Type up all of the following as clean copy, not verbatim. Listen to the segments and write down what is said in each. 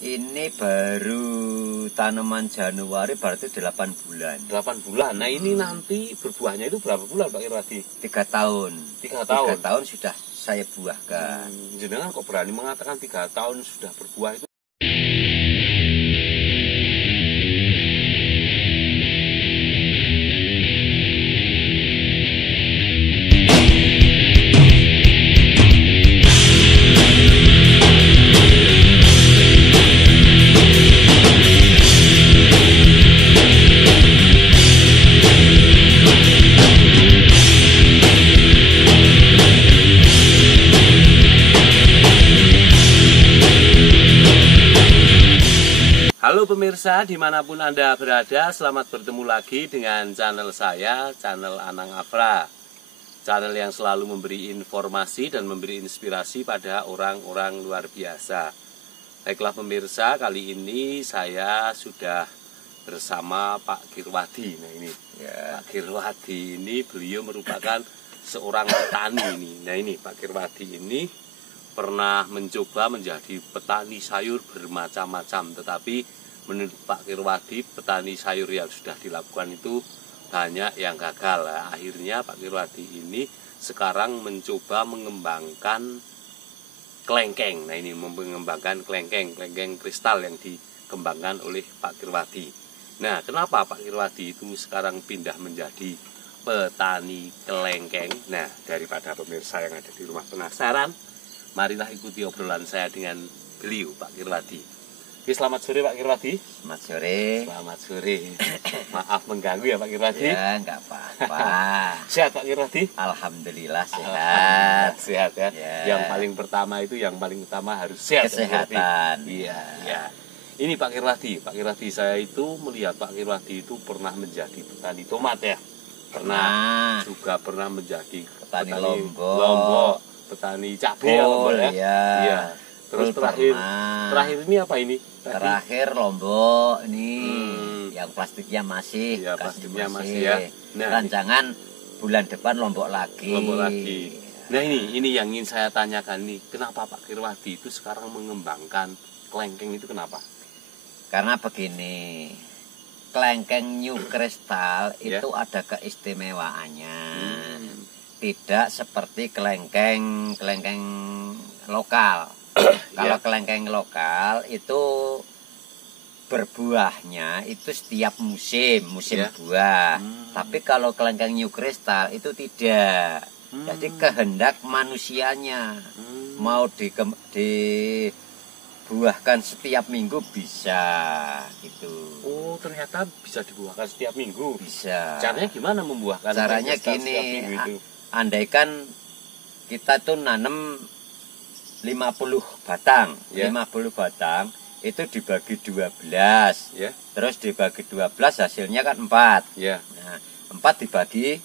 Ini baru tanaman Januari, berarti 8 bulan. 8 bulan. Nah ini nanti berbuahnya itu berapa bulan Pak Irwadi? 3 tahun. 3 tahun. 3 tahun sudah saya buahkan. Jenengan kok berani mengatakan 3 tahun sudah berbuah itu? Halo pemirsa, dimanapun Anda berada, selamat bertemu lagi dengan channel saya, channel Anang Afra. Channel yang selalu memberi informasi dan memberi inspirasi pada orang-orang luar biasa. Baiklah pemirsa, kali ini saya sudah bersama Pak Kirwadi. Nah ini, Pak Kirwadi ini beliau merupakan seorang petani ini. Nah ini Pak Kirwadi ini pernah mencoba menjadi petani sayur bermacam-macam, tetapi menurut Pak Kirwadi, petani sayur yang sudah dilakukan itu banyak yang gagal. Akhirnya Pak Kirwadi ini sekarang mencoba mengembangkan kelengkeng. Nah ini mengembangkan kelengkeng kristal yang dikembangkan oleh Pak Kirwadi. Nah kenapa Pak Kirwadi itu sekarang pindah menjadi petani kelengkeng? Nah daripada pemirsa yang ada di rumah penasaran, marilah ikuti obrolan saya dengan beliau Pak Kirwadi. Oke, selamat sore Pak Kirwadi. Selamat sore. Selamat sore. Maaf mengganggu ya Pak Kirwadi. Ya, enggak apa-apa. Sehat Pak Kirwadi? Alhamdulillah sehat. Alhamdulillah, sehat ya. Ya. Yang paling pertama itu, yang paling utama harus sehat. Kesehatan. Iya, ya. Ini Pak Kirwadi. Pak Kirwadi, saya itu melihat Pak Kirwadi itu pernah menjadi petani tomat ya. Pernah juga pernah menjadi petani lombok. Lombok, petani cabai ya, Lombok ya. Iya. Terus terakhir ini apa ini? Terakhir lombok ini yang plastiknya masih, ya, plastiknya masih ya. Nah, rancangan bulan depan lombok lagi. Lombok lagi. Nah ini yang ingin saya tanyakan nih, kenapa Pak Kirwadi itu sekarang mengembangkan kelengkeng itu kenapa? Karena begini, kelengkeng New Crystal itu ada keistimewaannya. Tidak seperti kelengkeng lokal. Kalau kelengkeng lokal itu berbuahnya itu setiap musim buah. Tapi kalau kelengkeng New Crystal itu tidak. Jadi kehendak manusianya mau dibuahkan setiap minggu bisa gitu. Oh, ternyata bisa dibuahkan setiap minggu. Bisa. Caranya gimana membuahkan? Caranya gini, andaikan kita tuh nanam 50 batang, 50 batang itu dibagi 12, terus dibagi 12 hasilnya kan 4. Nah, 4 dibagi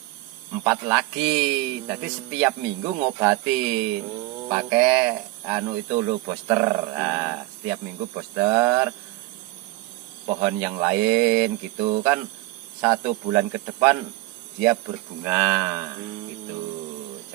4 lagi, jadi setiap minggu ngobatin, pakai itu lo booster, nah, setiap minggu booster pohon yang lain gitu kan, 1 bulan ke depan dia berbunga gitu.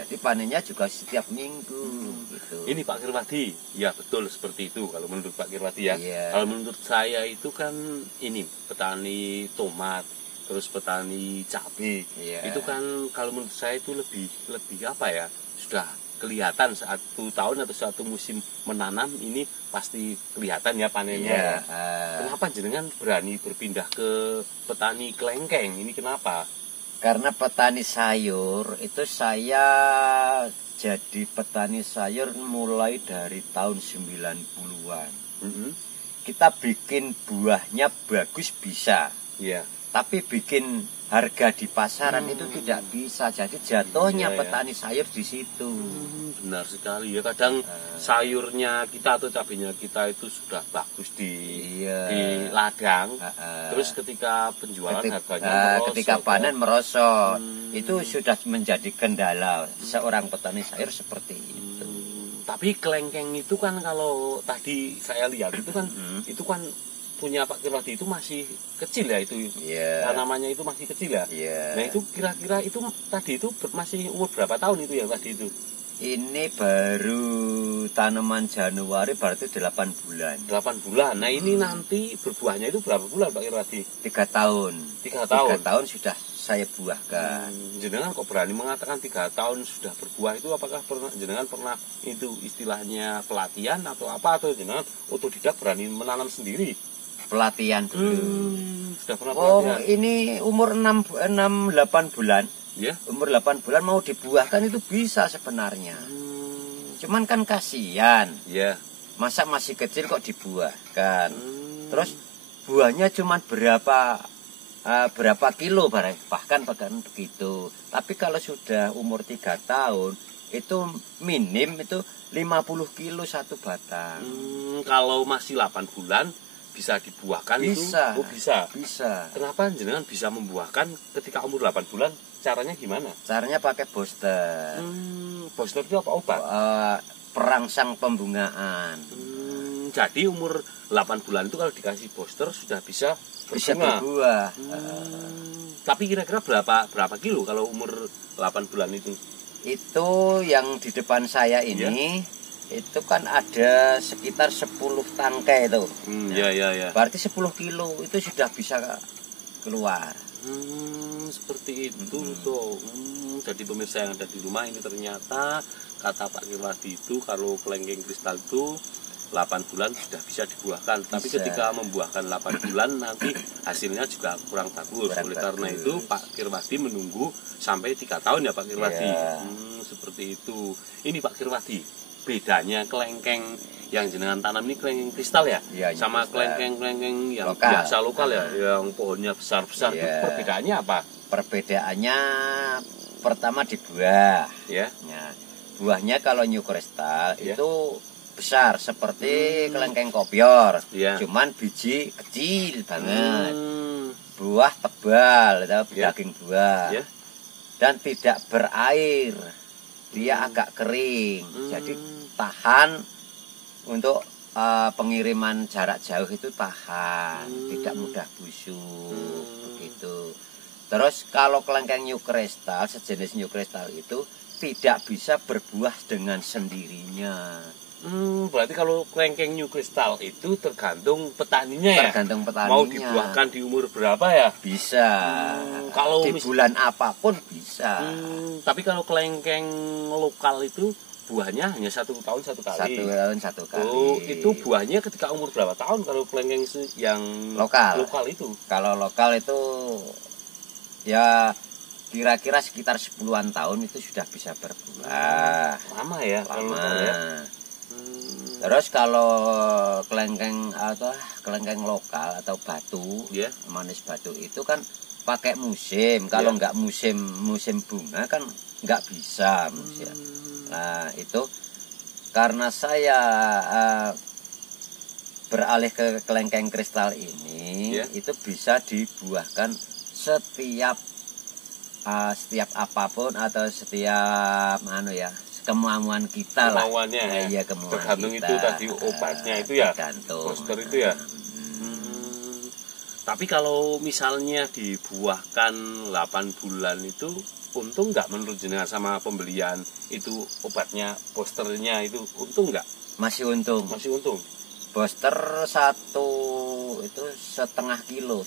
Jadi panennya juga setiap minggu gitu. Ini Pak Kirwadi, ya betul seperti itu kalau menurut Pak Kirwadi ya. Kalau menurut saya itu kan ini petani tomat, terus petani cabai. Itu kan kalau menurut saya itu lebih apa ya? Sudah kelihatan 1 tahun atau 1 musim menanam ini pasti kelihatan ya panennya. Kenapa jenengan berani berpindah ke petani kelengkeng? Ini kenapa? Karena petani sayur itu saya jadi petani sayur mulai dari tahun 90-an. Kita bikin buahnya bagus bisa, tapi bikin harga di pasaran itu tidak bisa. Jadi jatuhnya petani sayur di situ. Benar sekali ya, kadang sayurnya kita atau cabainya kita itu sudah bagus di ladang, terus ketika penjualan harganya merosot, ketika panen merosot, itu sudah menjadi kendala seorang petani sayur seperti itu. Tapi kelengkeng itu kan kalau tadi saya lihat itu kan punya Pak Kirwadi itu masih kecil ya itu, tanamannya itu masih kecil ya. Nah itu kira-kira itu tadi itu masih umur berapa tahun itu ya tadi itu? Ini baru tanaman Januari, berarti 8 bulan. 8 bulan. Nah ini nanti berbuahnya itu berapa bulan Pak Irwadi? 3 tahun. 3 tahun. 3 tahun sudah saya buahkan. Jenengan kok berani mengatakan 3 tahun sudah berbuah itu? Apakah jenengan pernah itu istilahnya pelatihan atau apa, atau jenengan otodidak berani menanam sendiri? Pelatihan dulu. Sudah pernah pelatihan? Ini umur 8 bulan. Ya. Umur 8 bulan mau dibuahkan itu bisa sebenarnya. Cuman kan kasihan. Ya. Masa masih kecil kok dibuahkan. Terus buahnya cuman berapa kilo bahkan begitu. Tapi kalau sudah umur 3 tahun itu minim itu 50 kilo satu batang. Kalau masih 8 bulan bisa dibuahkan bisa. itu? Oh, bisa. Bisa. Kenapa jenengan bisa membuahkan ketika umur 8 bulan? Caranya gimana? Caranya pakai booster. Booster itu apa, obat? Perangsang pembungaan. Jadi umur 8 bulan itu kalau dikasih booster sudah bisa berbuah. Tapi kira-kira berapa kilo kalau umur 8 bulan itu? Itu yang di depan saya ini, itu kan ada sekitar 10 tangkai itu. Ya. Berarti 10 kilo itu sudah bisa keluar. Seperti itu toh. Jadi pemirsa yang ada di rumah ini ternyata kata Pak Irwadi itu kalau kelengkeng kristal itu 8 bulan sudah bisa dibuahkan. Tapi ketika membuahkan 8 bulan nanti hasilnya juga kurang bagus. Oleh karena itu Pak Irwadi menunggu sampai 3 tahun ya Pak Irwadi. Seperti itu. Ini Pak Irwadi, bedanya kelengkeng yang jenengan tanam ini kelengkeng kristal ya? Sama kelengkeng-kelengkeng yang lokal. Biasa lokal ya, yang pohonnya besar-besar. Itu perbedaannya apa? Perbedaannya pertama di buah. Buahnya kalau new kristal itu besar seperti kelengkeng kopior. Cuman biji kecil banget. Buah tebal, daging buah. Dan tidak berair. Dia agak kering. Jadi tahan untuk pengiriman jarak jauh itu tahan, tidak mudah busuk begitu. Terus kalau kelengkeng new kristal, sejenis new kristal itu tidak bisa berbuah dengan sendirinya. Berarti kalau kelengkeng new kristal itu tergantung petaninya ya? Tergantung petaninya. Mau dibuahkan di umur berapa ya? Bisa. Kalau di bulan apapun bisa. Tapi kalau kelengkeng lokal itu buahnya hanya 1 tahun 1 kali. 1 tahun 1 kali. Oh, itu buahnya ketika umur berapa tahun kalau kelengkeng yang lokal itu? Kalau lokal itu ya kira-kira sekitar 10-an tahun itu sudah bisa berbuah. Lama ya? Lama. Terus kalau kelengkeng lokal atau batu, manis batu itu kan pakai musim. Kalau nggak musim bunga kan nggak bisa. Nah itu karena saya beralih ke kelengkeng kristal ini, itu bisa dibuahkan setiap apapun atau setiap kemauan kita lah. Kemauannya kemauan tergantung kita. Itu tadi obatnya itu ya, booster itu ya. Tapi kalau misalnya dibuahkan 8 bulan itu untung nggak menurut jenengan sama pembelian itu obatnya, posternya itu untung nggak? Masih untung. Masih untung. Poster 1 itu setengah kilo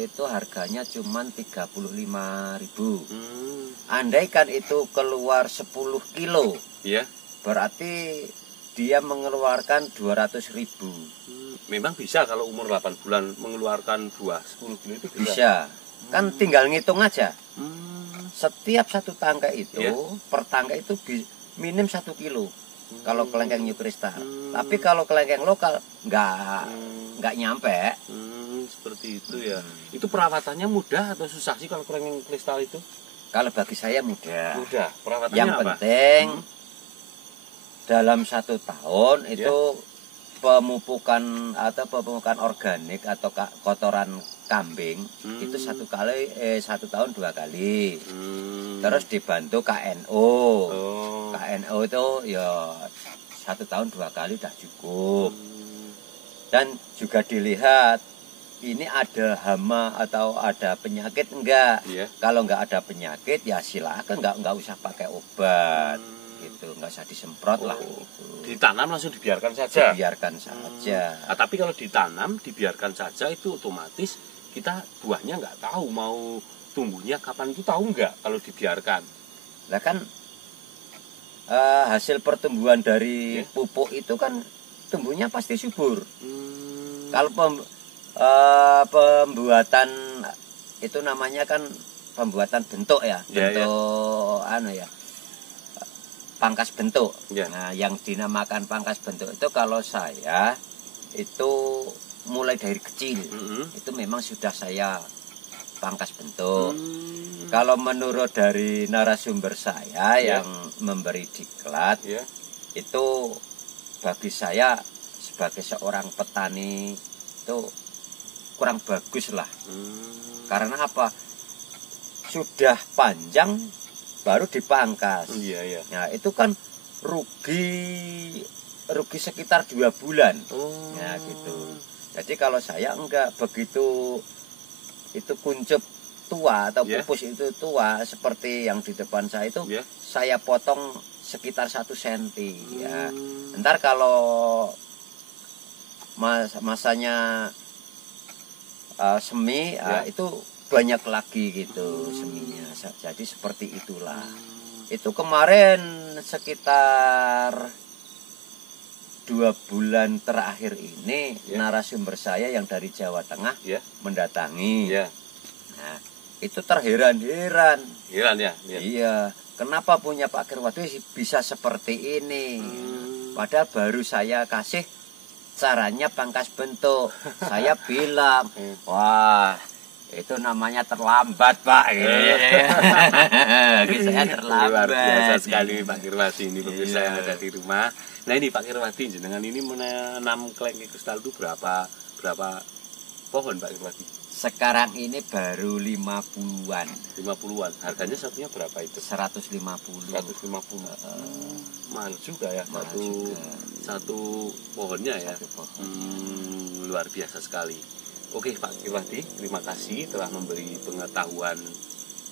itu harganya cuma 35.000. Andaikan itu keluar 10 kilo, berarti dia mengeluarkan 200.000. Memang bisa kalau umur 8 bulan mengeluarkan buah 10 kilo itu bisa. Kan tinggal ngitung aja. Setiap 1 tangkai itu, per tangkai itu minim 1 kilo. Kalau kelengkeng new kristal. Tapi kalau kelengkeng lokal nggak nyampe. Seperti itu ya. Itu perawatannya mudah atau susah sih kalau kelengkeng kristal itu? Kalau bagi saya mudah. Mudah. Perawatannya yang apa? Penting dalam 1 tahun itu pemupukan organik atau kotoran kambing itu 1 tahun 2 kali. Terus dibantu KNO. KNO itu ya 1 tahun 2 kali udah cukup. Dan juga dilihat ini ada hama atau ada penyakit enggak. Kalau enggak ada penyakit ya silakan, enggak usah pakai obat gitu. gitu, nggak usah disemprot lah gitu. Ditanam langsung dibiarkan saja. Dibiarkan saja. Nah, tapi kalau ditanam dibiarkan saja itu otomatis kita buahnya nggak tahu mau tumbuhnya kapan, itu tahu nggak kalau dibiarkan. Lah kan hasil pertumbuhan dari pupuk itu kan tumbuhnya pasti subur. Kalau pembuatan itu namanya kan pembuatan bentuk ya, bentuk pangkas bentuk. Nah, yang dinamakan pangkas bentuk itu kalau saya itu mulai dari kecil itu memang sudah saya pangkas bentuk. Kalau menurut dari narasumber saya yang memberi diklat, itu bagi saya sebagai seorang petani itu kurang bagus lah. Karena apa? Sudah panjang baru dipangkas. Nah, itu kan rugi sekitar 2 bulan. Ya gitu. Jadi kalau saya enggak, begitu itu kuncup tua atau pupus itu tua seperti yang di depan saya itu, saya potong sekitar 1 senti ya. Ntar kalau masanya semi itu banyak lagi gitu seminya. Jadi seperti itulah. Itu kemarin sekitar 2 bulan terakhir ini narasumber saya yang dari Jawa Tengah mendatangi. Nah, itu terheran-heran. Ya? Iya, kenapa punya Pak Kirwati bisa seperti ini? Padahal baru saya kasih caranya pangkas bentuk. Saya bilang, wah, itu namanya terlambat, Pak. Saya terlambat. Luar biasa sekali Pak Kirwati ini, pemirsa yang ada di rumah. Nah ini Pak Kirwati, dengan ini menanam kelengkeng kristal itu berapa pohon Pak Kirwati? Sekarang ini baru 50-an. 50-an. Harganya satunya berapa itu? 150. Mahal juga ya, satu pohonnya ya. Luar biasa sekali. Oke Pak Kirwati, terima kasih telah memberi pengetahuan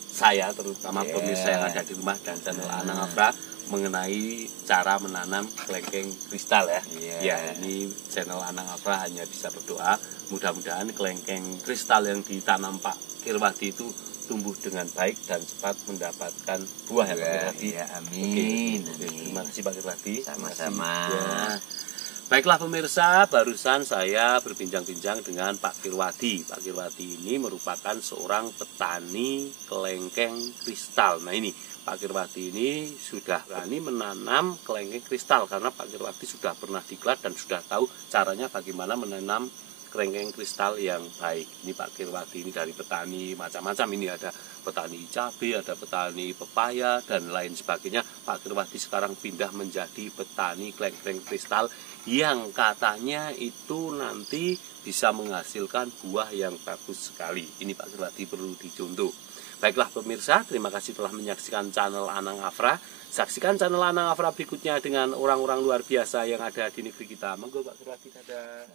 saya, terutama pemirsa yang ada di rumah dan channel Anang Afra mengenai cara menanam kelengkeng kristal ya. Ya, ini channel Anang Afra hanya bisa berdoa mudah-mudahan kelengkeng kristal yang ditanam Pak Kirwati itu tumbuh dengan baik dan cepat mendapatkan buah ya Pak Kirwati. Amin. Terima kasih Pak Kirwati. Sama-sama. Baiklah pemirsa, barusan saya berbincang-bincang dengan Pak Kirwati. Pak Kirwati ini merupakan seorang petani kelengkeng kristal. Nah ini Pak Kirwati ini sudah berani menanam kelengkeng kristal karena Pak Kirwati sudah pernah diklat dan sudah tahu caranya bagaimana menanam kelengkeng kristal yang baik. Ini Pak Kirwati ini dari petani macam-macam, ini ada petani cabai, ada petani pepaya dan lain sebagainya. Pak Kirwati sekarang pindah menjadi petani kelengkeng kristal yang katanya itu nanti bisa menghasilkan buah yang bagus sekali. Ini Pak Kirwati perlu dicontoh. Baiklah pemirsa, terima kasih telah menyaksikan channel Anang Afra. Saksikan channel Anang Afra berikutnya dengan orang-orang luar biasa yang ada di negeri kita. Monggo Pak Kirwati, dadah.